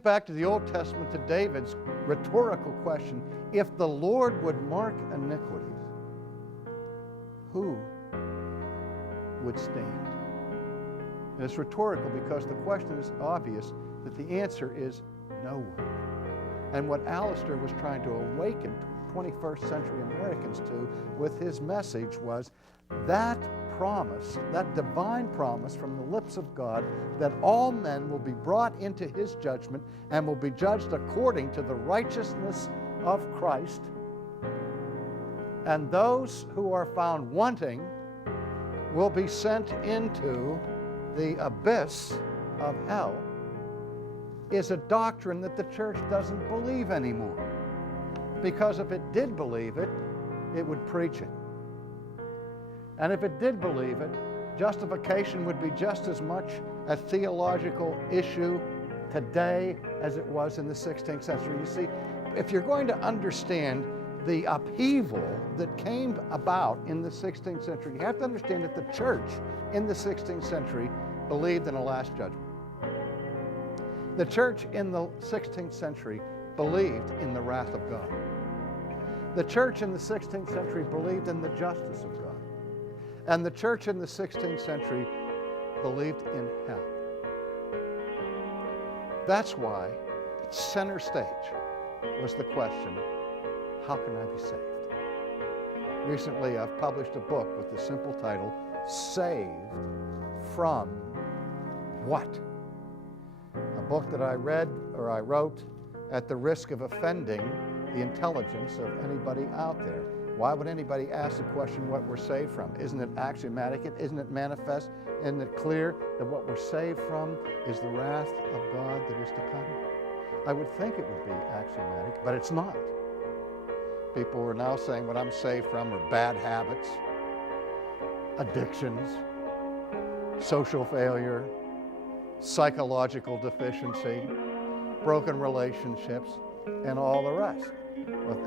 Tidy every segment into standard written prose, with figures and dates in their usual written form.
think back to the Old Testament, to David's rhetorical question, if the Lord would mark iniquities, who would stand? And it's rhetorical because the question is obvious, that the answer is no one. And what Alistair was trying to awaken 21st century Americans to with his message was that promise, that divine promise from the lips of God, that all men will be brought into his judgment and will be judged according to the righteousness of Christ. And those who are found wanting will be sent into the abyss of hell, is a doctrine that the church doesn't believe anymore. Because if it did believe it, it would preach it. And if it did believe it, justification would be just as much a theological issue today as it was in the 16th century. You see, if you're going to understand the upheaval that came about in the 16th century, you have to understand that the church in the 16th century believed in a last judgment. The church in the 16th century believed in the wrath of God. The church in the 16th century believed in the justice of God. And the church in the 16th century believed in hell. That's why center stage was the question, how can I be saved? Recently, I've published a book with the simple title, Saved from What? A book that I wrote at the risk of offending the intelligence of anybody out there. Why would anybody ask the question what we're saved from? Isn't it axiomatic? Isn't it manifest? Isn't it clear that what we're saved from is the wrath of God that is to come? I would think it would be axiomatic, but it's not. People are now saying what I'm saved from are bad habits, addictions, social failure, psychological deficiency, broken relationships, and all the rest.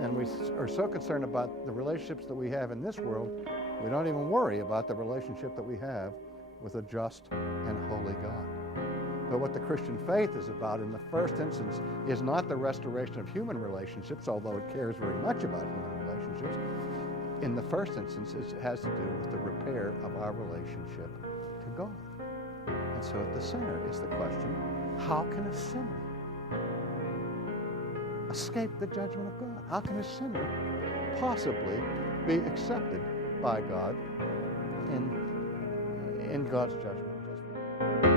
And we are so concerned about the relationships that we have in this world, we don't even worry about the relationship that we have with a just and holy God. But what the Christian faith is about in the first instance is not the restoration of human relationships, although it cares very much about human relationships. In the first instance, it has to do with the repair of our relationship to God. And so at the center is the question, how can a sinner escape the judgment of God? How can a sinner possibly be accepted by God in God's judgment?